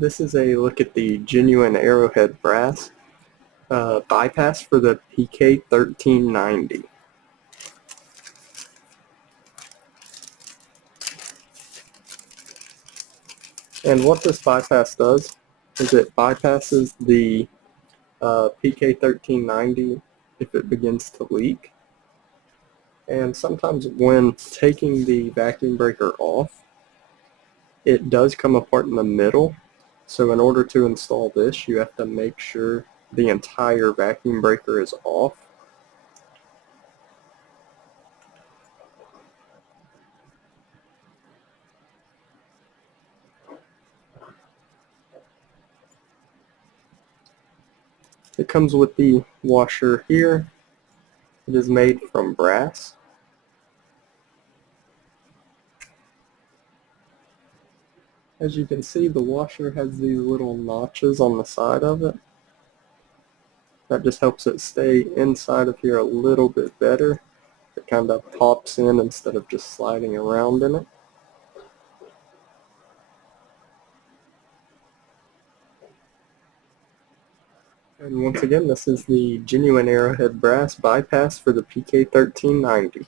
This is a look at the genuine Arrowhead brass bypass for the PK1390. And what this bypass does is it bypasses the PK1390 if it begins to leak. And sometimes when taking the vacuum breaker off, it does come apart in the middle. So in order to install this, you have to make sure the entire vacuum breaker is off. It comes with the washer here. It is made from brass. As you can see, the washer has these little notches on the side of it. That just helps it stay inside of here a little bit better. It kind of pops in instead of just sliding around in it. And once again, this is the genuine Arrowhead brass bypass for the PK1390.